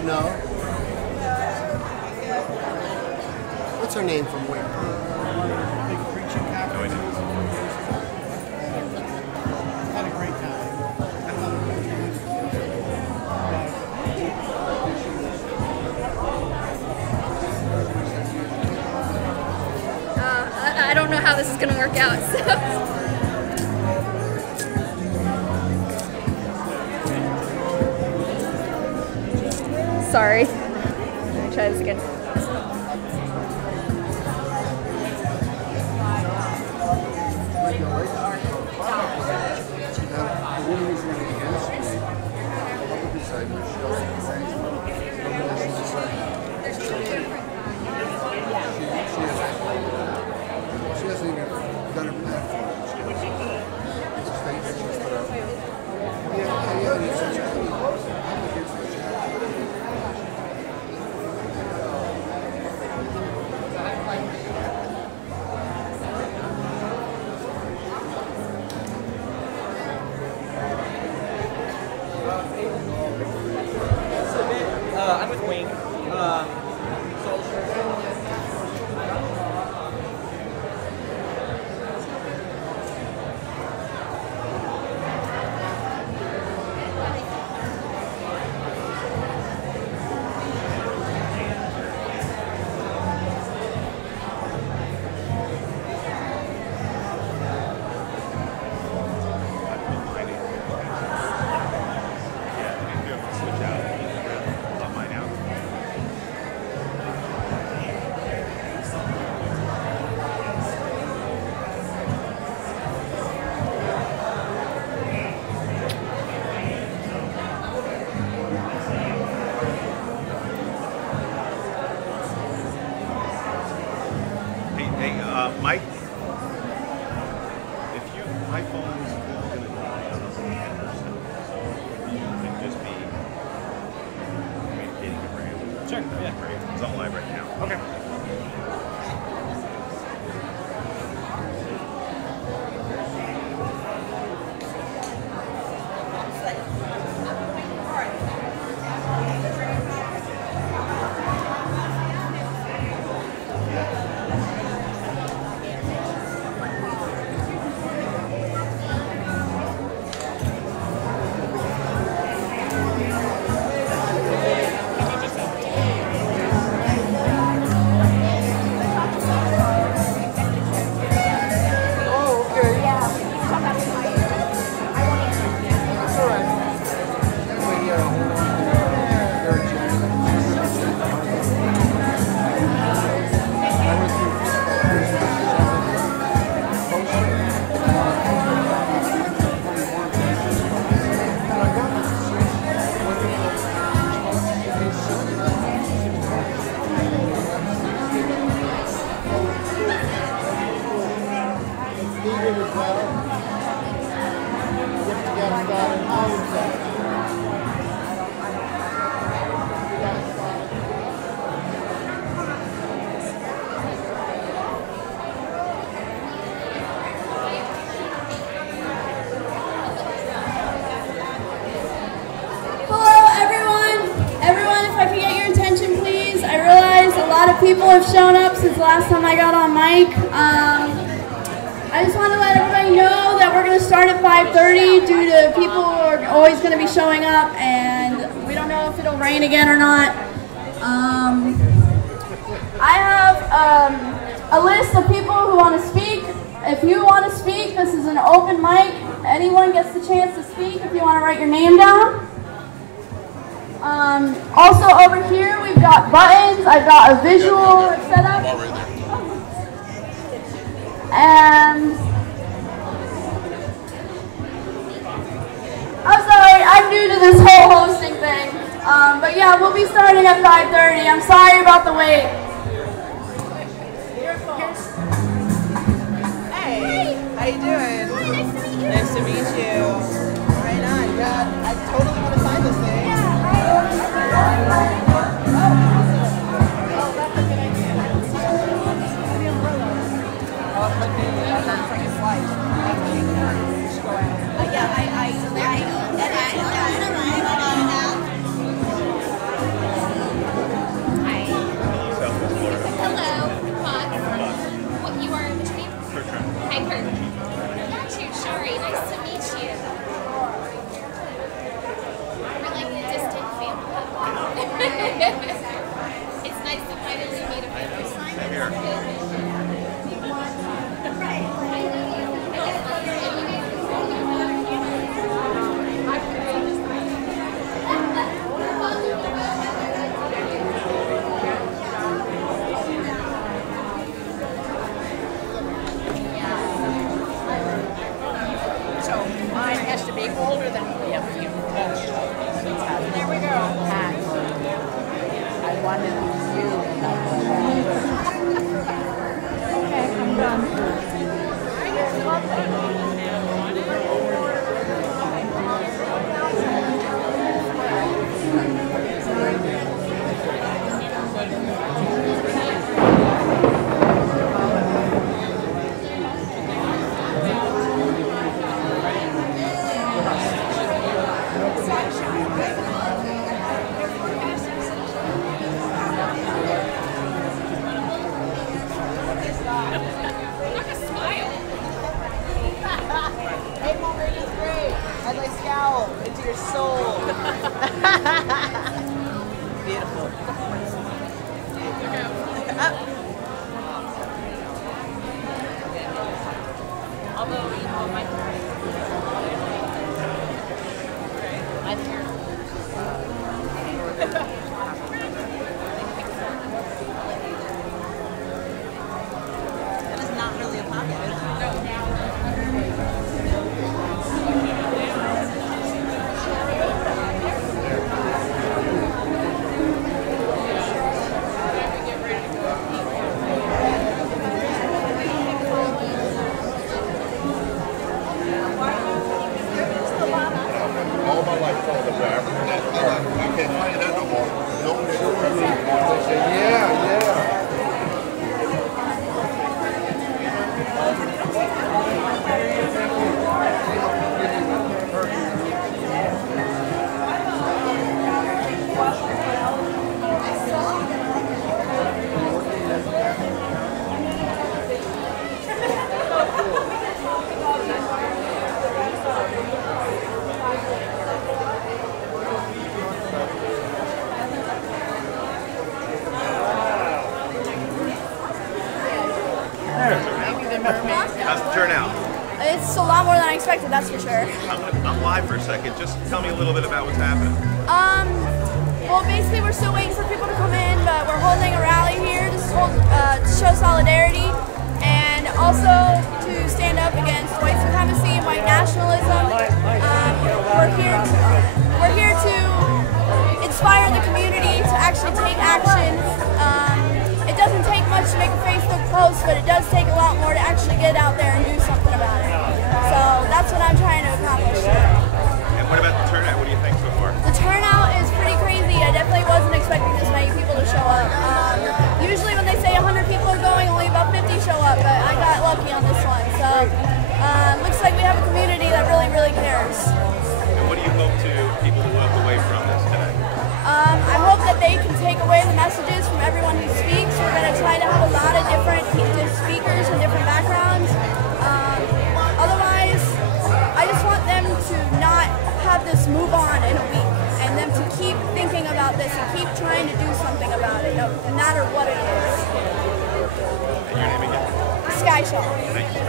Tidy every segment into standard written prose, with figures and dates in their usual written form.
would know. What's her name from where? Big preaching conference. Had a great time. I don't know how this is going to work out. So. Sorry. Let me try this again. She hasn't even done a platform. It's a statement she's put out. Yeah, it's such a I'm with Wing. Mike, if you, my phone's going to die on us in 10%, so you can just be communicating with Ram. Sure, yeah. It's on live right now. Okay. People have shown up since the last time I got on mic. I just want to let everybody know that we're going to start at 5:30 due to people who are always going to be showing up, and we don't know if it'll rain again or not. I have a list of people who want to speak. If you want to speak, this is an open mic. Anyone gets the chance to speak if you want to write your name down. Also over here we've got buttons. I've got a visual set up. And I'm sorry, I'm new to this whole hosting thing. But yeah, we'll be starting at 5:30. I'm sorry about the wait. Hey, how you doing? Nice to meet you. Right on. God, I totally want to sign this thing. has to be older than him. There we go. I wanted you. Okay, I'm done. Into your soul. Beautiful. Although, you know, my that is not really a pocket, is it? All my life told them that. You can't find that no more. No one shows me. They say, yeah, yeah. How's the turnout? It's a lot more than I expected, that's for sure. I'm live for a second. Just tell me a little bit about what's happening. Well, basically we're still waiting for people to come in, but we're holding a rally here to show solidarity and also to stand up against white supremacy and white nationalism. We're here to inspire the community to actually take action. It doesn't take much to make a Facebook post, but it does take a lot more to actually get out there and do something about it. So that's what I'm trying to accomplish today. And what about the turnout? What do you think so far? The turnout is pretty crazy. I definitely wasn't expecting this many people to show up. Usually when they say 100 people are going, only about 50 show up, but I got lucky on this one. So looks like we have a community that really, really cares. And what do you hope people to walk away from this today? I hope that they can take away the messages from everyone who speaks. We're going to try to have a lot of different speakers and different backgrounds. Otherwise, I just want them to not have this move on in a week and them to keep thinking about this and keep trying to do something about it, no matter what it is. And your name again? Sky Shaw. Thank you.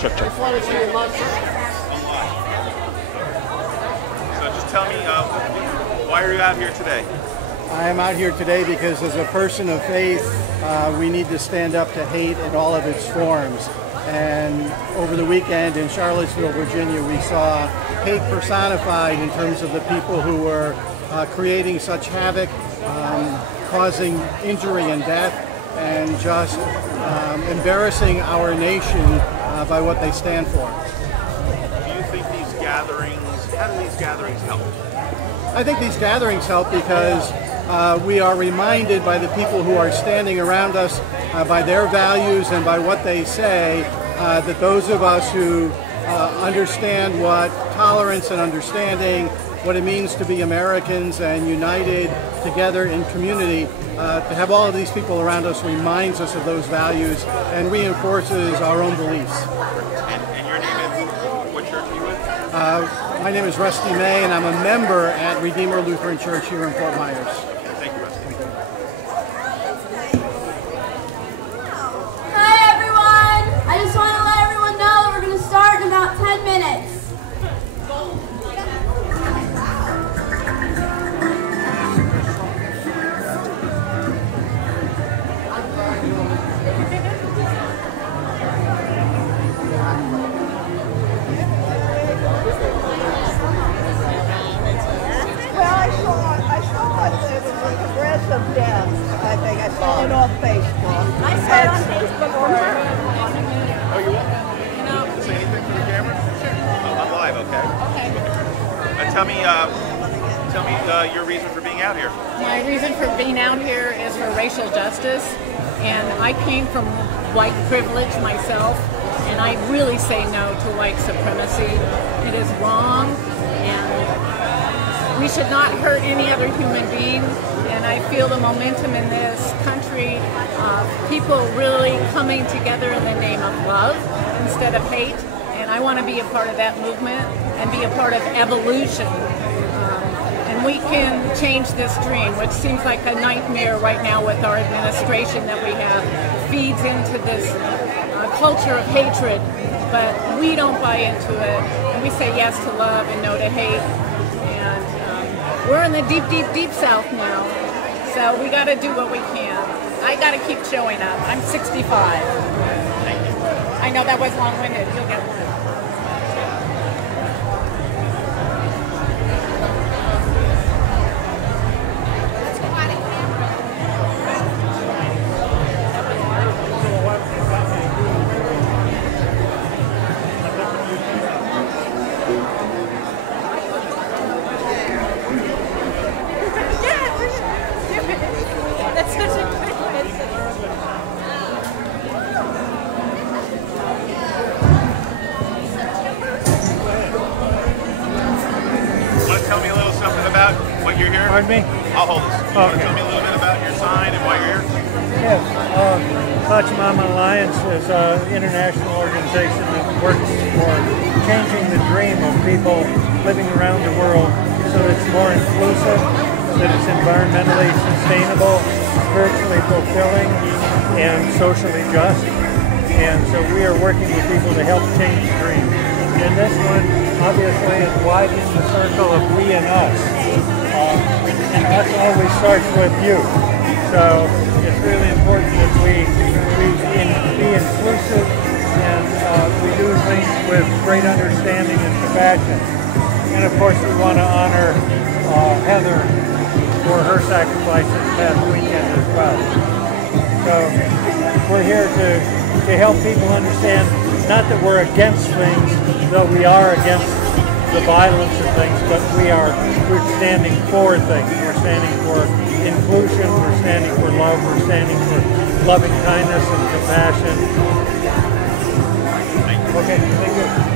Check. So just tell me, why are you out here today? I am out here today because as a person of faith, we need to stand up to hate in all of its forms. And over the weekend in Charlottesville, Virginia, we saw hate personified in terms of the people who were creating such havoc, causing injury and death, and just embarrassing our nation by what they stand for. Do you think these gatherings, how do these gatherings help? I think these gatherings help because we are reminded by the people who are standing around us, by their values and by what they say, that those of us who understand what tolerance and understanding what it means to be Americans and united together in community. To have all of these people around us reminds us of those values and reinforces our own beliefs. And your name is, what church are you with? My name is Rusty May, and I'm a member at Redeemer Lutheran Church here in Fort Myers. Thank you, Rusty. Hi everyone! I just want to let everyone know that we're going to start in about 10 minutes. Of death, I think. I saw it on Facebook. I saw it on Facebook from her. Oh, you want? Say anything for the camera? Sure. Oh, I'm live, okay. Tell me your reason for being out here. My reason for being out here is for racial justice, and I came from white privilege myself, and I really say no to white supremacy. It is wrong, and we should not hurt any other human being. And I feel the momentum in this country of people really coming together in the name of love instead of hate. And I want to be a part of that movement and be a part of evolution. And we can change this dream, which seems like a nightmare right now with our administration that we have, feeds into this culture of hatred. But we don't buy into it. And we say yes to love and no to hate. And we're in the deep, deep, deep South now. So we got to do what we can. I got to keep showing up. I'm 65. I know that was long-winded. You'll get one. That's such a good message. Want to tell me a little something about what you're here? Pardon me? I'll hold this. You want to tell me a little bit about your sign and why you're here? Yes. Pachamama Alliance is an international organization that works for changing the dream of people living around the world so that it's more inclusive, that it's environmentally sustainable, spiritually fulfilling, and socially just. And so we are working with people to help change the dream. And this one, obviously, is widening the circle of we and us. And us always starts with you. So it's really important that we be inclusive and we do things with great understanding and compassion. And of course, we want to honor Heather for her sacrifice this past weekend as well. So we're here to help people understand, not that we're against things, though we are against the violence of things, but we're standing for things. We're standing for inclusion, we're standing for love, we're standing for loving kindness and compassion. Okay, thank you.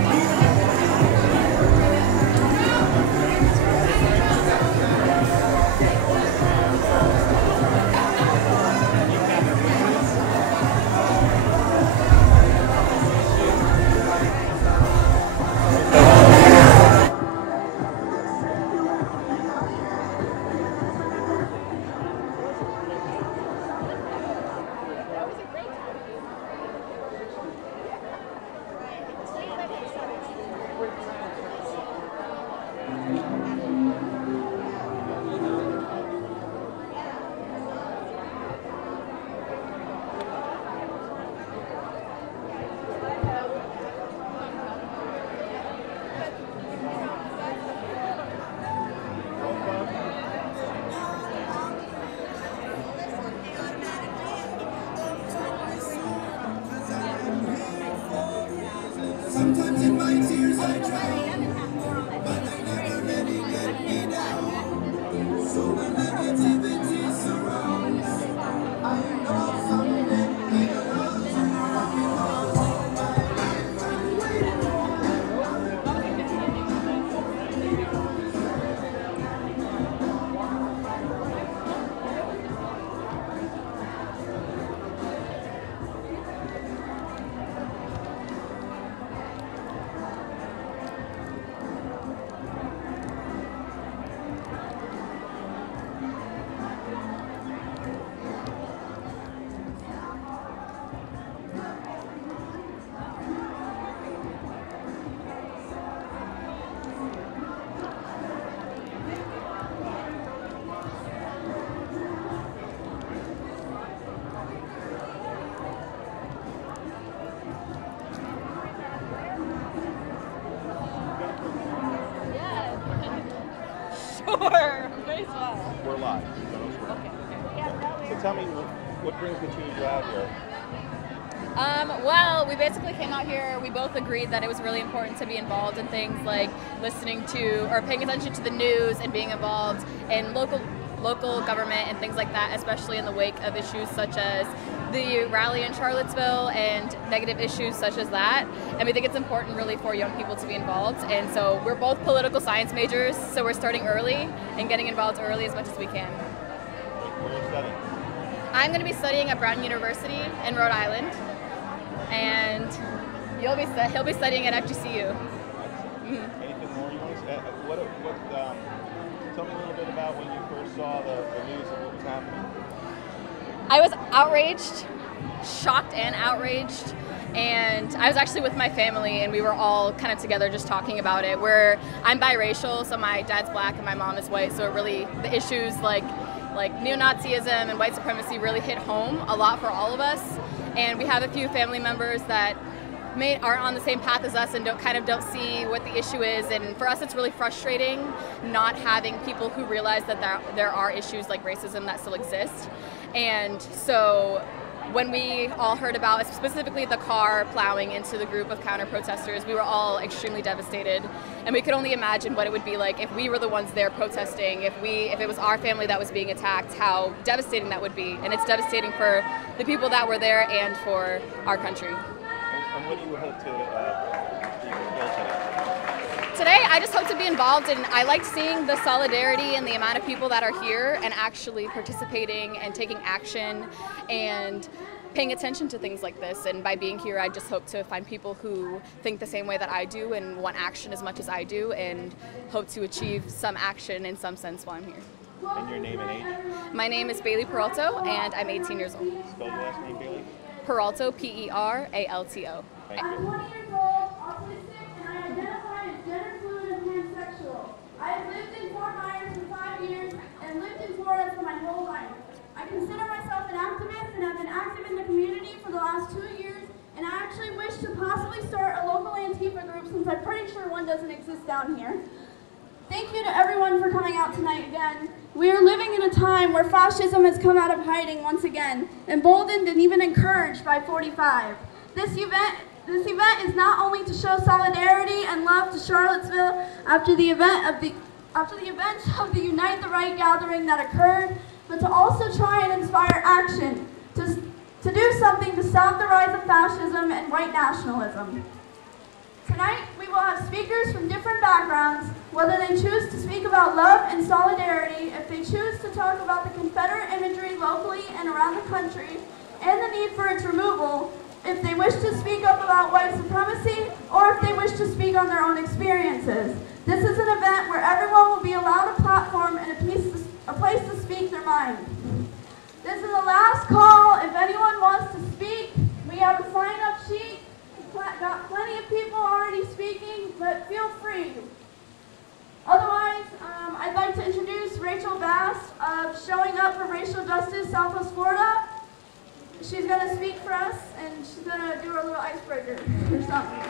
So tell me, what brings the two of you out here? Well, we basically came out here, we both agreed that it was really important to be involved in things like listening to or paying attention to the news and being involved in local government and things like that, especially in the wake of issues such as the rally in Charlottesville and negative issues such as that. And we think it's important really for young people to be involved. And so we're both political science majors, so we're starting early and getting involved early as much as we can. What are you studying? I'm going to be studying at Brown University in Rhode Island, and he'll be studying at FGCU. Mm-hmm. Anything more you want to say? Tell me a little bit about when you first saw the news of what was happening. I was outraged, shocked and outraged, and I was actually with my family, and we were all kind of together just talking about it. I'm biracial, so my dad's black and my mom is white, so it really, the issues like neo-Nazism and white supremacy really hit home a lot for all of us. And we have a few family members that aren't on the same path as us and don't see what the issue is. And for us, it's really frustrating not having people who realize that there are issues like racism that still exist. And so when we all heard about specifically the car plowing into the group of counter-protesters, we were all extremely devastated. And we could only imagine what it would be like if we were the ones there protesting, if it was our family that was being attacked, how devastating that would be. And it's devastating for the people that were there and for our country. And what do you hope to be today? Today, I just hope to be involved, and I like seeing the solidarity and the amount of people that are here and actually participating and taking action and paying attention to things like this. And by being here, I just hope to find people who think the same way that I do and want action as much as I do, and hope to achieve some action in some sense while I'm here. And your name and age? My name is Bailey Peralto, and I'm 18 years old. Spell your last name, Bailey? Peralto, P-E-R-A-L-T-O. Thank you. I'm 20 years old, autistic, and I identify as gender fluid and pansexual. I have lived in Fort Myers for 5 years and lived in Florida for my whole life. I consider myself an activist and have been active in the community for the last 2 years, and I actually wish to possibly start a local Antifa group since I'm pretty sure one doesn't exist down here. Thank you to everyone for coming out tonight again. We are living in a time where fascism has come out of hiding once again, emboldened and even encouraged by 45. This event is not only to show solidarity and love to Charlottesville after the events of the Unite the Right gathering that occurred, but to also try and inspire action, to do something to stop the rise of fascism and white nationalism. Tonight, we will have speakers from different backgrounds, whether they choose to speak about love and solidarity, if they choose to talk about the Confederate imagery locally and around the country, and the need for its removal, if they wish to speak up about white supremacy, or if they wish to speak on their own experiences. This is an event where everyone will be allowed a platform and a place to speak their mind. This is the last call. If anyone wants to speak, we have a sign-up sheet. We've got plenty of people already speaking, but feel free. Otherwise, I'd like to introduce Rachel Bass of Showing Up for Racial Justice, Southwest Florida. She's going to speak for us, and she's going to do a little icebreaker or something.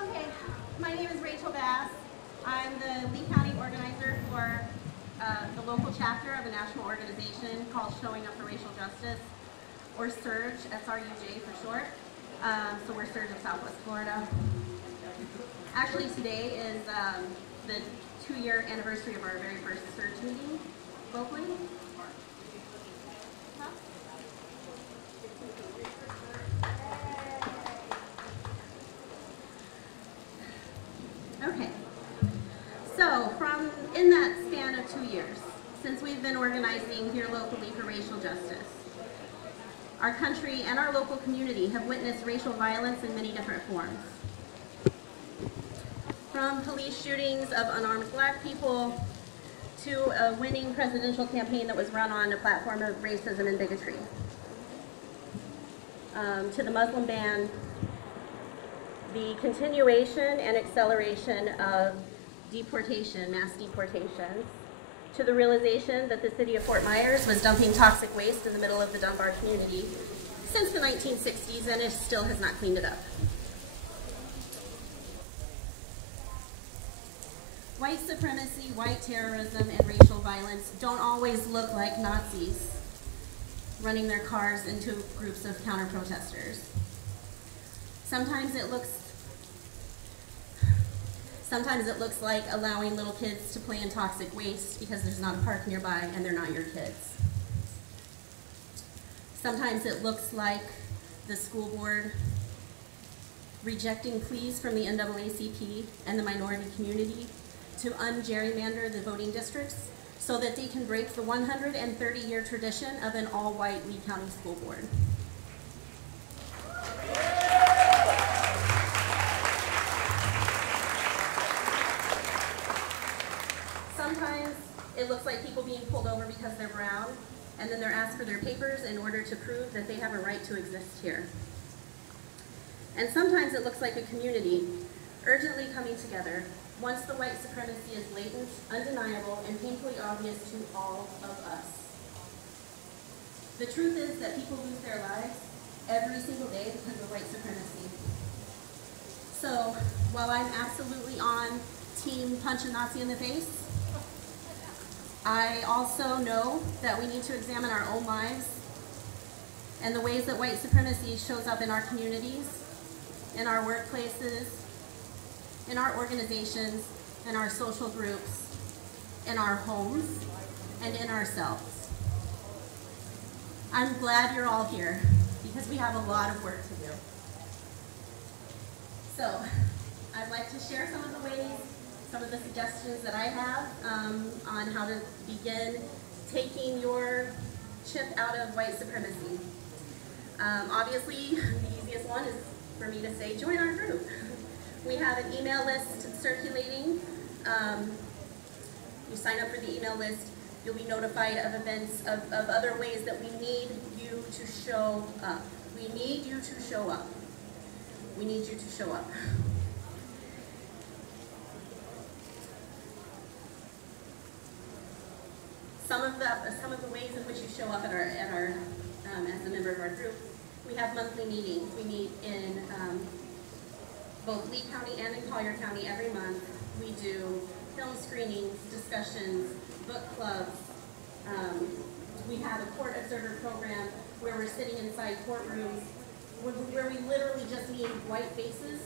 Okay, my name is Rachel Bass. I'm the Lee County organizer for the local chapter of a national organization called Showing Up for Racial Justice, or SURJ, S-R-U-J for short. So we're SURJ of Southwest Florida. Actually, today is the 2-year anniversary of our very first SURJ meeting locally. Okay. So in that span of 2 years, since we've been organizing here locally for racial justice, our country and our local community have witnessed racial violence in many different forms. From police shootings of unarmed black people to a winning presidential campaign that was run on a platform of racism and bigotry, to the Muslim ban, the continuation and acceleration of deportation, mass deportations, to the realization that the city of Fort Myers was dumping toxic waste in the middle of the Dunbar community since the 1960s, and it still has not cleaned it up. White supremacy, white terrorism, and racial violence don't always look like Nazis running their cars into groups of counter-protesters. Sometimes it looks like allowing little kids to play in toxic waste because there's not a park nearby and they're not your kids. Sometimes it looks like the school board rejecting pleas from the NAACP and the minority community to un-gerrymander the voting districts so that they can break the 130-year tradition of an all-white Lee County School Board. Sometimes it looks like people being pulled over because they're brown, and then they're asked for their papers in order to prove that they have a right to exist here. And sometimes it looks like a community urgently coming together once the white supremacy is blatant, undeniable, and painfully obvious to all of us. The truth is that people lose their lives every single day because of white supremacy. So while I'm absolutely on team punch a Nazi in the face, I also know that we need to examine our own lives and the ways that white supremacy shows up in our communities, in our workplaces, in our organizations, in our social groups, in our homes, and in ourselves. I'm glad you're all here because we have a lot of work to do. So I'd like to share some of the ways, some of the suggestions that I have on how to begin taking your chip out of white supremacy. Obviously, the easiest one is for me to say, join our group. We have an email list circulating. You sign up for the email list, you'll be notified of events, of other ways that we need you to show up. We need you to show up. We need you to show up. Some of the ways in which you show up at our as a member of our group, we have monthly meetings. We meet in both Lee County and in Collier County every month. We do film screenings, discussions, book clubs. We have a court observer program where we're sitting inside courtrooms where we literally just need white faces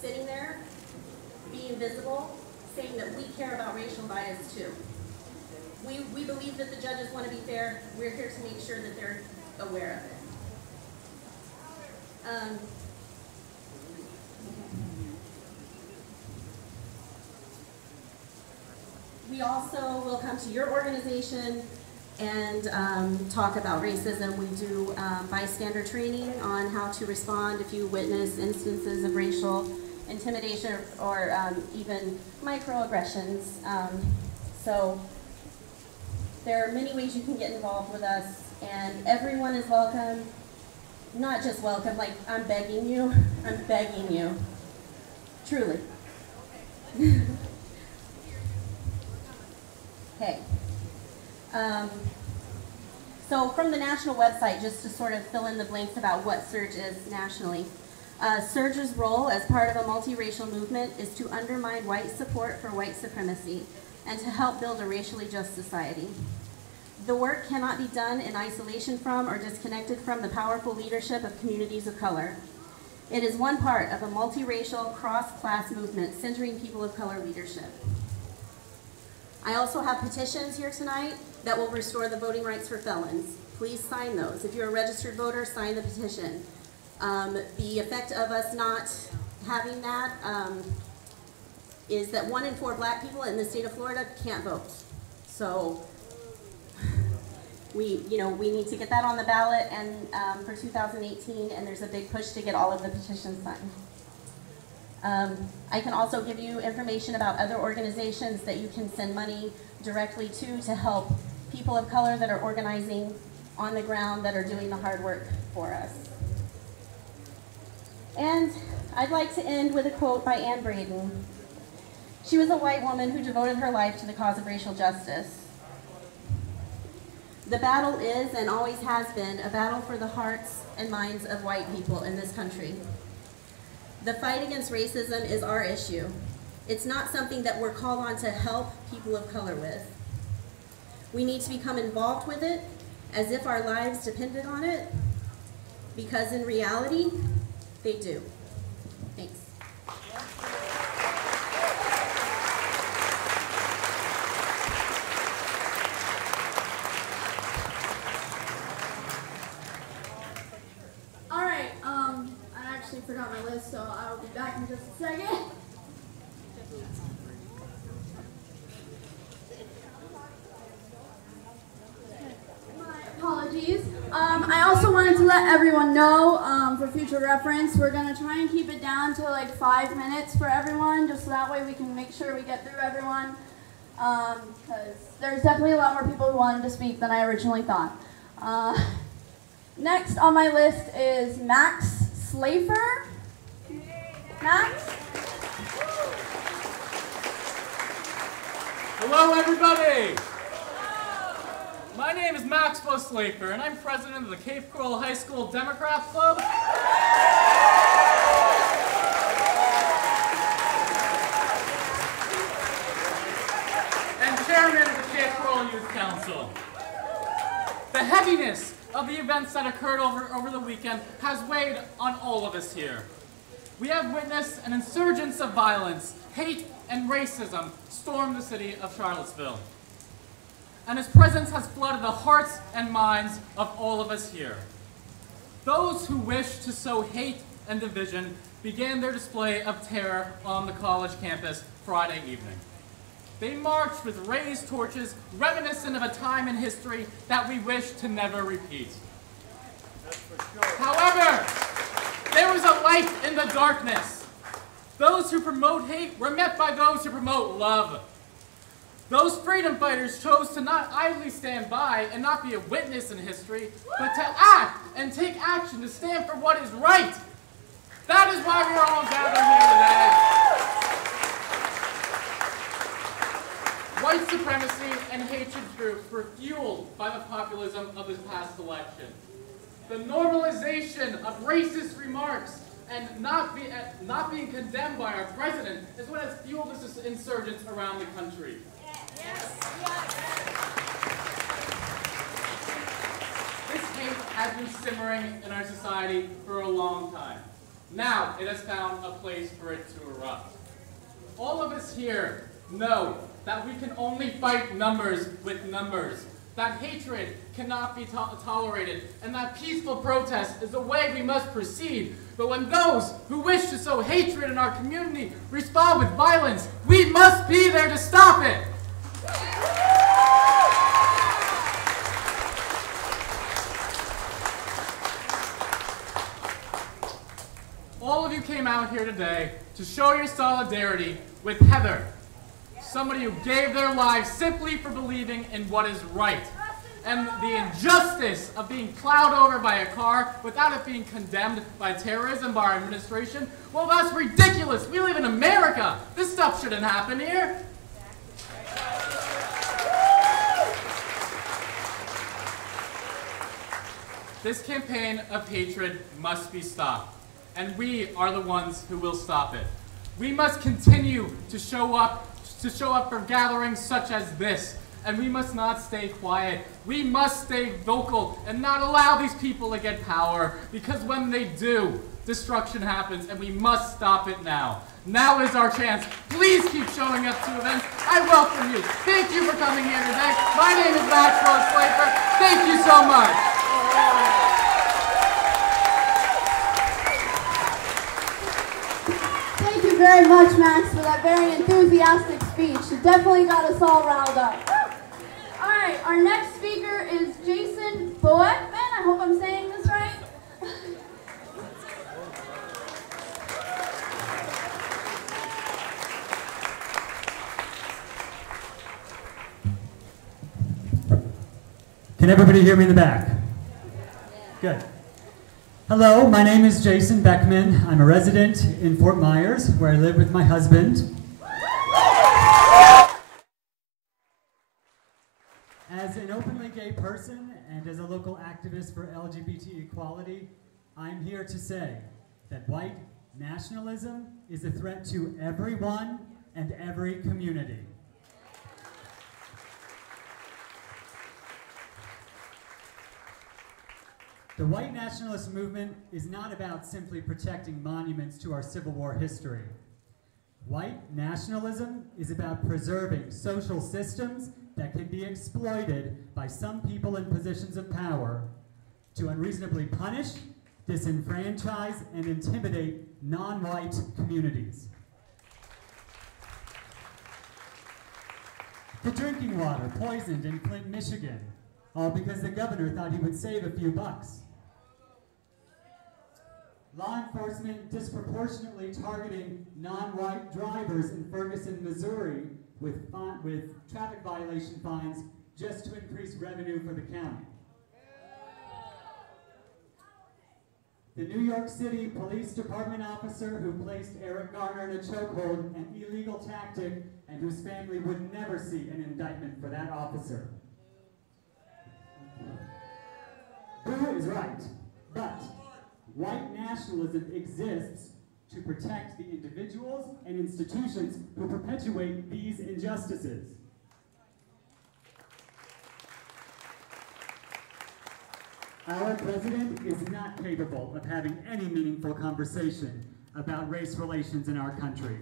sitting there, being visible, saying that we care about racial bias too. We believe that the judges want to be fair. We're here to make sure that they're aware of it. We also will come to your organization and talk about racism. We do bystander training on how to respond if you witness instances of racial intimidation or even microaggressions. So there are many ways you can get involved with us, and everyone is welcome. Not just welcome, like I'm begging you, truly. Okay. So from the national website, just to sort of fill in the blanks about what SURGE is nationally. SURGE's role as part of a multiracial movement is to undermine white support for white supremacy and to help build a racially just society. The work cannot be done in isolation from or disconnected from the powerful leadership of communities of color. It is one part of a multiracial, cross-class movement centering people of color leadership. I also have petitions here tonight that will restore the voting rights for felons. Please sign those. If you're a registered voter, sign the petition. The effect of us not having that is that 1 in 4 black people in the state of Florida can't vote. So we need to get that on the ballot and for 2018, and there's a big push to get all of the petitions signed. I can also give you information about other organizations that you can send money directly to help people of color that are organizing on the ground, that are doing the hard work for us. And I'd like to end with a quote by Anne Braden. She was a white woman who devoted her life to the cause of racial justice. The battle is and always has been a battle for the hearts and minds of white people in this country. The fight against racism is our issue. It's not something that we're called on to help people of color with. We need to become involved with it as if our lives depended on it, because in reality, they do. Thanks. All right, I actually forgot my list, so I'll be back in just a second. Apologies. I also wanted to let everyone know, for future reference, we're going to try and keep it down to like 5 minutes for everyone, just so that way we can make sure we get through everyone, because there's definitely a lot more people who wanted to speak than I originally thought. Next on my list is Max Slafer. Max? Hello, everybody! My name is Maxwell Slafer, and I'm president of the Cape Coral High School Democrats Club. And chairman of the Cape Coral Youth Council. The heaviness of the events that occurred over the weekend has weighed on all of us here. We have witnessed an insurgence of violence, hate, and racism storm the city of Charlottesville. And his presence has flooded the hearts and minds of all of us here. Those who wish to sow hate and division began their display of terror on the college campus Friday evening. They marched with raised torches, reminiscent of a time in history that we wish to never repeat. However, there was a light in the darkness. Those who promote hate were met by those who promote love. Those freedom fighters chose to not idly stand by and not be a witness in history, but to act and take action to stand for what is right. That is why we are all gathered here today. White supremacy and hatred groups were fueled by the populism of this past election. The normalization of racist remarks and not being condemned by our president is what has fueled this insurgence around the country. This hate has been simmering in our society for a long time. Now it has found a place for it to erupt. All of us here know that we can only fight numbers with numbers, that hatred cannot be tolerated, and that peaceful protest is the way we must proceed. But when those who wish to sow hatred in our community respond with violence, we must be there to stop it. All of you came out here today to show your solidarity with Heather, somebody who gave their lives simply for believing in what is right. And the injustice of being plowed over by a car without it being condemned by terrorism by our administration, well, that's ridiculous. We live in America. This stuff shouldn't happen here. This campaign of hatred must be stopped, and we are the ones who will stop it. We must continue to show up for gatherings such as this, and we must not stay quiet. We must stay vocal and not allow these people to get power, because when they do, destruction happens, and we must stop it now. Now is our chance. Please keep showing up to events. I welcome you. Thank you for coming here today. My name is Maxwell Slafer. Thank you so much. Thank you very much, Max, for that very enthusiastic speech. It definitely got us all riled up. All right, our next speaker is Jason Boeckman. I hope I'm saying this right. Can everybody hear me in the back? Good. Hello, my name is Jason Beckman. I'm a resident in Fort Myers, where I live with my husband. As an openly gay gay person and as a local activist for LGBT equality, I'm here to say that white nationalism is a threat to everyone and every community. The white nationalist movement is not about simply protecting monuments to our Civil War history. White nationalism is about preserving social systems that can be exploited by some people in positions of power to unreasonably punish, disenfranchise, and intimidate non-white communities. The drinking water poisoned in Flint, Michigan, all because the governor thought he would save a few bucks. Law enforcement disproportionately targeting non-white drivers in Ferguson, Missouri with traffic violation fines just to increase revenue for the county. The New York City Police Department officer who placed Eric Garner in a chokehold, an illegal tactic, and whose family would never see an indictment for that officer. Boo is right, but white nationalism exists to protect the individuals and institutions who perpetuate these injustices. Our president is not capable of having any meaningful conversation about race relations in our country.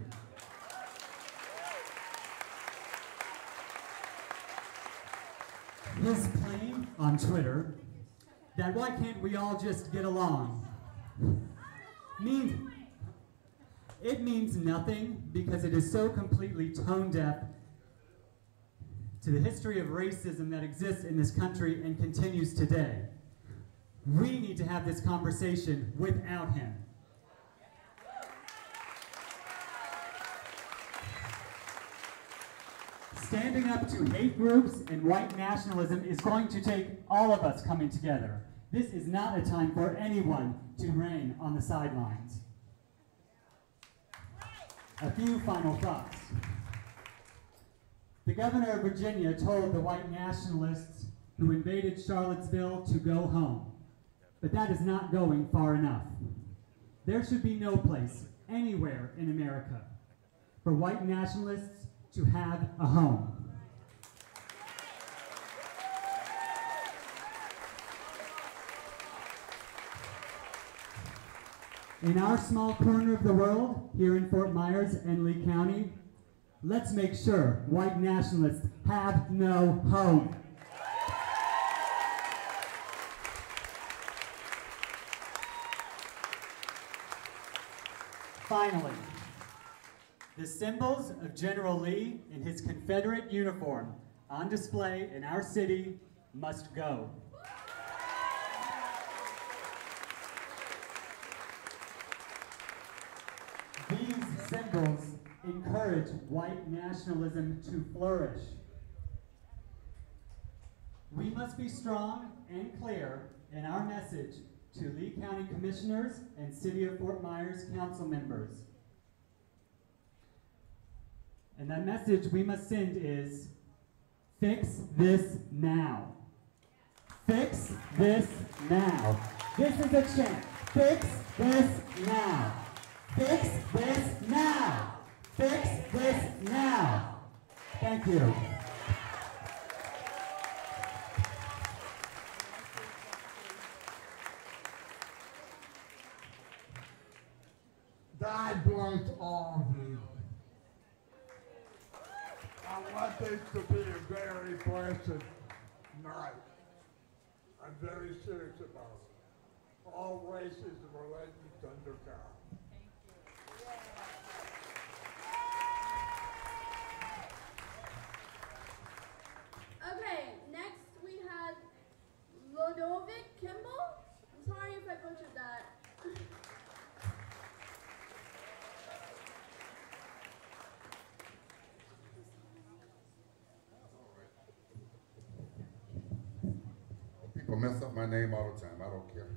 His claim on Twitter that why can't we all just get along means nothing because it is so completely tone deaf to the history of racism that exists in this country and continues today. We need to have this conversation without him. Standing up to hate groups and white nationalism is going to take all of us coming together. This is not a time for anyone to reign on the sidelines. A few final thoughts. The governor of Virginia told the white nationalists who invaded Charlottesville to go home, but that is not going far enough. There should be no place anywhere in America for white nationalists to have a home. In our small corner of the world, here in Fort Myers and Lee County, let's make sure white nationalists have no home. Finally, the symbols of General Lee in his Confederate uniform on display in our city must go. These symbols encourage white nationalism to flourish. We must be strong and clear in our message to Lee County Commissioners and City of Fort Myers Council members. And that message we must send is, fix this now. Fix this now. This is a chant. Fix this now. Fix this now. Fix this now. Thank you. God bless all of you. I want this to be a very blessed night. I'm very serious about it. All racism are letting thunder down. Okay, next we had Lodovic Kimball. I'm sorry if I butchered that. People mess up my name all the time. I don't care.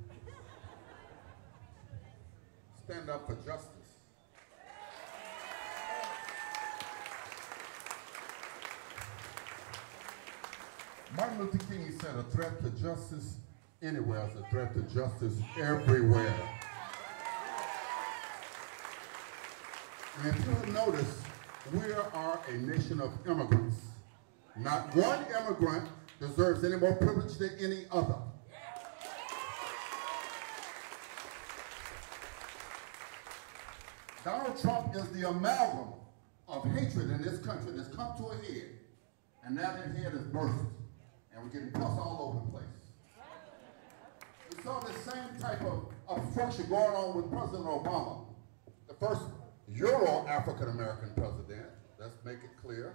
Stand up for justice. Martin Luther King said a threat to justice anywhere is a threat to justice everywhere. And if you notice, we are a nation of immigrants. Not one immigrant deserves any more privilege than any other. Donald Trump is the amalgam of hatred in this country that's come to a head. And now that head is burst. And we're getting pus all over the place. We saw the same type of obstruction going on with President Obama. The first Euro-African-American president. Let's make it clear.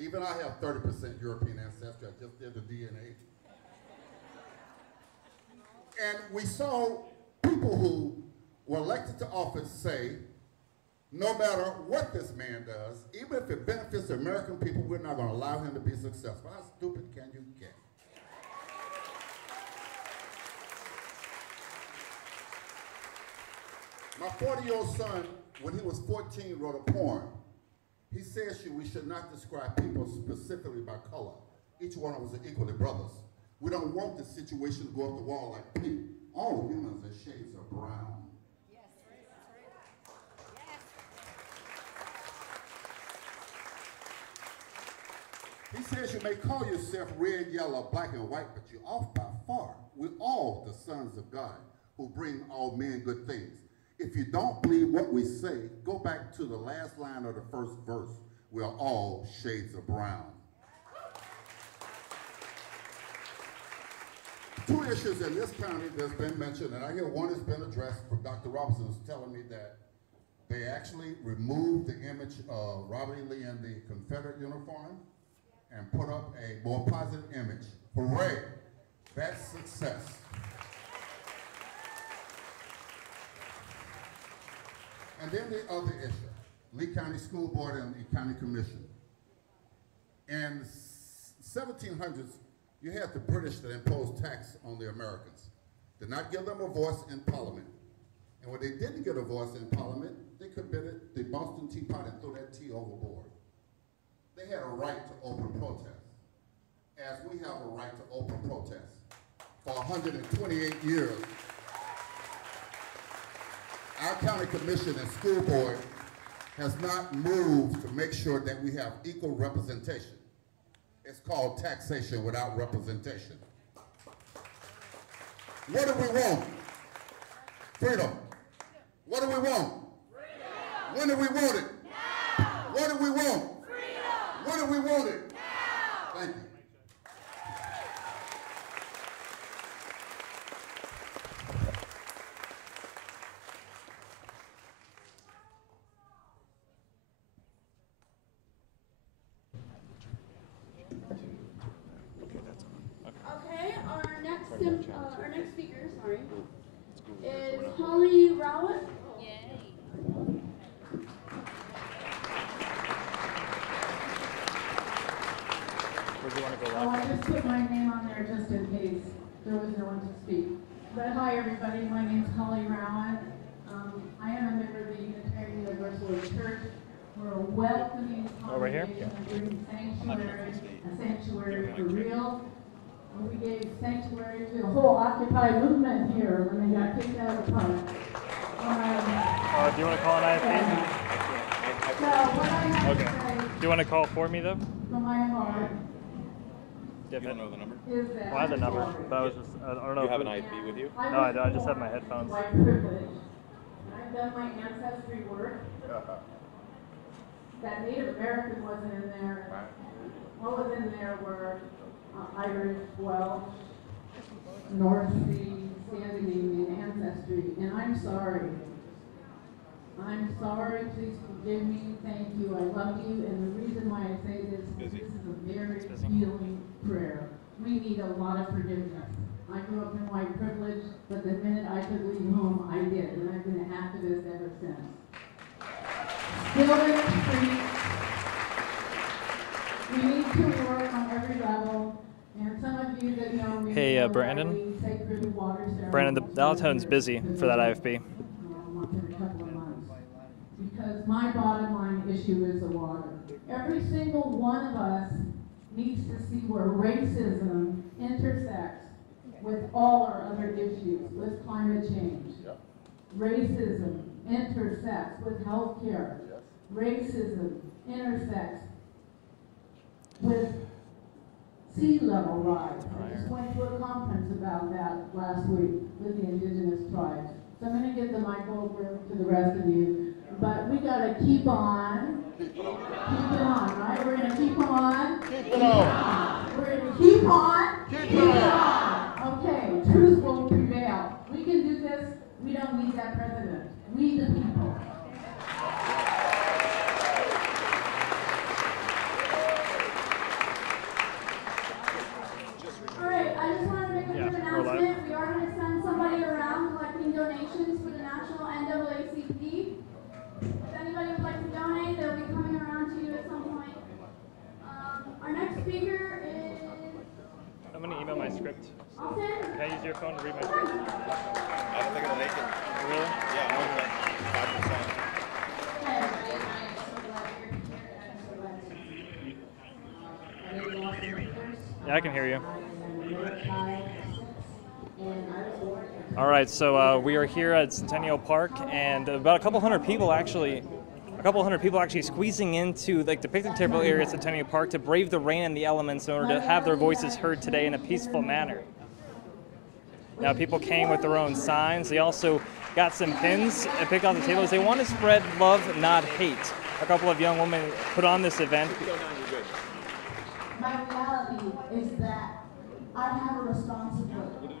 Even I have 30% European ancestry. I just did the DNA. And we saw people who were elected to office say, no matter what this man does, even if it benefits the American people, we're not going to allow him to be successful. How stupid can you get? My 40-year-old son, when he was 14, wrote a poem. He says we should not describe people specifically by color. Each one of us are equally brothers. We don't want the situation to go up the wall like pink. All humans are shades of brown. He says you may call yourself red, yellow, black, and white, but you're off by far. We're all the sons of God who bring all men good things. If you don't believe what we say, go back to the last line of the first verse. We are all shades of brown. Two issues in this county that's been mentioned, and I hear one has been addressed. Dr. Robinson was telling me that they actually removed the image of Robert E. Lee in the Confederate uniform and put up a more positive image. Hooray! That's success. And then the other issue, Lee County School Board and the County Commission. In 1700s, you had the British that imposed tax on the Americans. Did not give them a voice in Parliament. And when they didn't get a voice in Parliament, they committed the Boston Tea Party and threw that tea overboard. They had a right to open protest, as we have a right to open protest. For 128 years, our county commission and school board has not moved to make sure that we have equal representation. It's called taxation without representation. What do we want? Freedom. What do we want? Freedom. When do we want it? Now. What do we want? Freedom. When do we want it? Now. Thank you. Okay, our next speaker, is Holly Rowett. Oh, I just put my name on there just in case there was no one to speak. But hi everybody, my name's Holly Rowett. I am a member of the Unitarian Universalist Church. We're a welcoming congregation that brings a sanctuary for real. We gave sanctuary to the whole Occupy movement here when they got kicked out of the park. Do you want to call an IFP? So what I have to say, Do you want to call for me though? from my heart, You don't know the number? is that Well, I have the number, but I was just, I don't know. You have an IFP with you? No, I don't. I just have my headphones. White privilege. I've done my ancestry work. That Native American wasn't in there. What was in there were Irish, Welsh, North Sea, Scandinavian ancestry, and I'm sorry. I'm sorry, please forgive me, thank you, I love you, and the reason why I say this is this is a very healing prayer. We need a lot of forgiveness. I grew up in white privilege, but the minute I could leave home, I did, and I've been an activist ever since. Still in the streets. We need to work on every level, and some of you that know me. Hey, Brandon. Brandon, the Altone's busy for that IFB. Once in a couple of months. Because my bottom line issue is the water. Every single one of us needs to see where racism intersects with all our other issues, with climate change. Racism intersects with health care. Racism intersects with sea level rise. I just went to a conference about that last week with the indigenous tribes. So I'm going to give the mic over to the rest of you. But we got to keep on. Keep it on, right? We're going to keep on. Keep it on. We're going to keep on. Keep it on. Okay, truth will prevail. We can do this. We don't need that president. We the people. Alright, I just wanted to make a quick announcement. We are going to send somebody around collecting donations for the National NAACP. If anybody would like to donate, they'll be coming around to you at some point. Our next speaker is... I'm going to email my script. Austin? Can I use your phone to read my script? I don't think I'll make it. Really? Yeah, more than 5%. Yeah, I can hear you. All right, so we are here at Centennial Park, and about a couple hundred people actually squeezing into like the picnic table area at Centennial Park to brave the rain and the elements in order to have their voices heard today in a peaceful manner. Now, people came with their own signs. They also got some pins and picked off the tables. They want to spread love, not hate. A couple of young women put on this event. My reality is that I have a responsibility,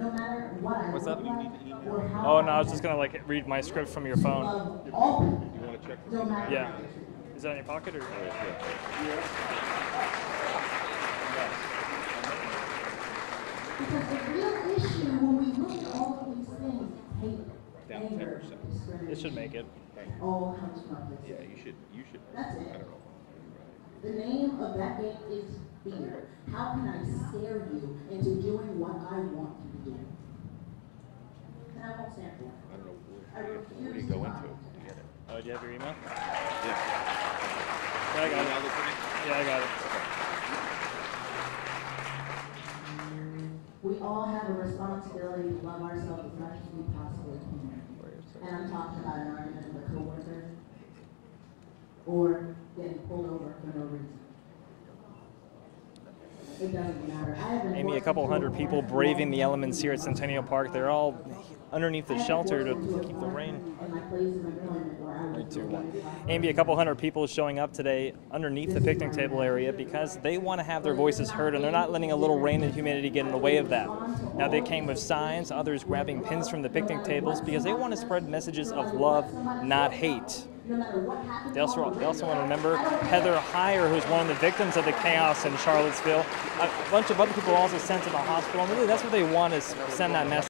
no matter what I What's look up? like or how Oh no, I was just gonna like read my script from your phone. all people, no matter Yeah. Is that in your pocket or? Because the real issue when we look at all of these things, hate, anger, discrimination, It should make it. all comes from this. Yeah, you should. That's it. The name of that game is fear. How can I scare you into doing what I want you to do? And I won't stand for it. I don't know. I Where do refuse you go to into? buy To get it? Oh, do you have your email? Yeah. Yeah, I got it. Yeah, I got it. We all have a responsibility to love ourselves as much as we possibly can. And I'm talking about an argument with a coworker or getting pulled over for no reason. It doesn't matter. Amy, a couple hundred people braving the elements here at Centennial Park. They're all underneath the shelter to keep the rain. Amy, a couple hundred people showing up today underneath the picnic table area because they want to have their voices heard, and they're not letting a little rain and humidity get in the way of that. Now, they came with signs, others grabbing pins from the picnic tables because they want to spread messages of love, not hate. They also want to remember Heather Heyer, who's one of the victims of the chaos in Charlottesville. A bunch of other people also sent to the hospital, and really that's what they want is send that message.